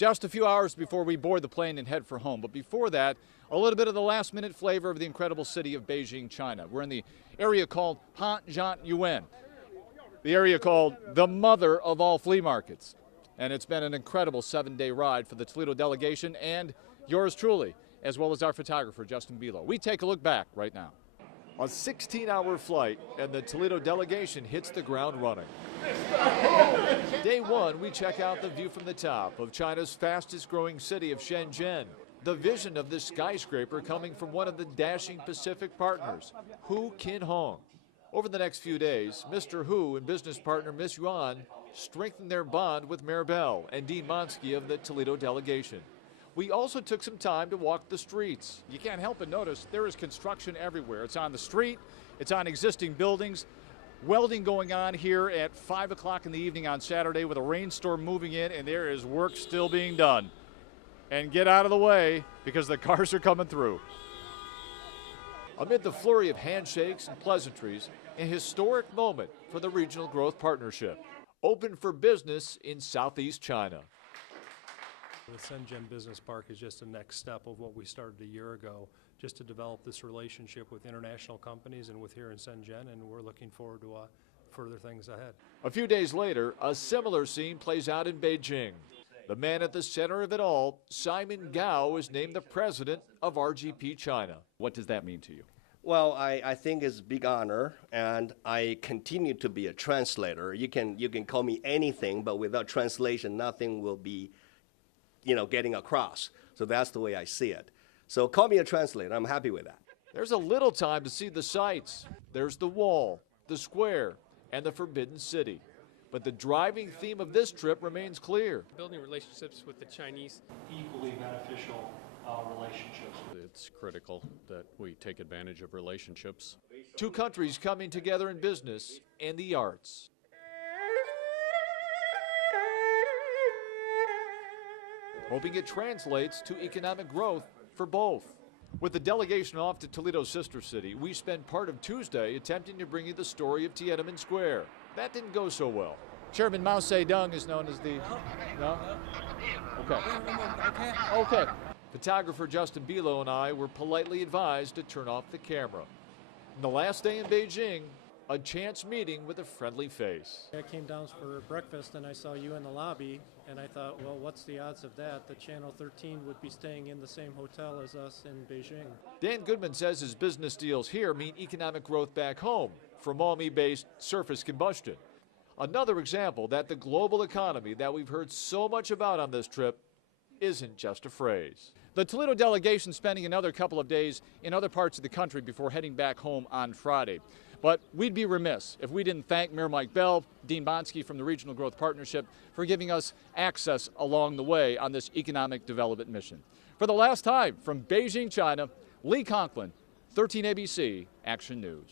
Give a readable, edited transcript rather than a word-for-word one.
just a few hours before we board the plane and head for home. But before that, a little bit of the last-minute flavor of the incredible city of Beijing, China. We're in the area called Yuan, the area called the mother of all flea markets. And it's been an incredible 7-day ride for the Toledo delegation and yours truly, as well as our photographer, Justin Billau. We take a look back right now. A 16-hour flight, and the Toledo delegation hits the ground running. Day one, we check out the view from the top of China's fastest-growing city of Shenzhen. The vision of this skyscraper coming from one of the dashing Pacific partners, Hu Kin Hong. Over the next few days, Mr. Hu and business partner Miss Yuan strengthened their bond with Mayor Bell and Dean Monsky of the Toledo delegation. We also took some time to walk the streets. You can't help but notice there is construction everywhere. It's on the street, it's on existing buildings. Welding going on here at 5 o'clock in the evening on Saturday with a rainstorm moving in, and there is work still being done. And get out of the way because the cars are coming through. Amid the flurry of handshakes and pleasantries, a historic moment for the Regional Growth Partnership. Open for business in Southeast China. The Shenzhen Business Park is just the next step of what we started a year ago, just to develop this relationship with international companies and with here in Shenzhen, and we're looking forward to further things ahead. A few days later, a similar scene plays out in Beijing. The man at the center of it all, Simon Gao, is named the president of RGP China. What does that mean to you? Well, I think it's a big honor, and I continue to be a translator. You can call me anything, but without translation, nothing will be getting across. So that's the way I see it. So call me a translator. I'm happy with that. There's a little time to see the sights. There's the wall, the square, and the Forbidden City. But the driving theme of this trip remains clear. Building relationships with the Chinese. Equally beneficial relationships. It's critical that we take advantage of relationships. Two countries coming together in business and the arts. Hoping it translates to economic growth for both. With the delegation off to Toledo's sister city, we spent part of Tuesday attempting to bring you the story of Tiananmen Square. That didn't go so well. Chairman Mao Zedong is known as the... No? Okay. Photographer Justin Billau and I were politely advised to turn off the camera. And the last day in Beijing, a chance meeting with a friendly face. I came down for breakfast and I saw you in the lobby, and I thought, well, what's the odds of that Channel 13 would be staying in the same hotel as us in Beijing. Dan Goodman says his business deals here mean economic growth back home for Maumee-based surface combustion. Another example that the global economy that we've heard so much about on this trip isn't just a phrase. The Toledo delegation spending another couple of days in other parts of the country before heading back home on Friday. But we'd be remiss if we didn't thank Mayor Mike Bell, Dean Monsky from the Regional Growth Partnership for giving us access along the way on this economic development mission. For the last time from Beijing, China, Lee Conklin, 13 ABC Action News.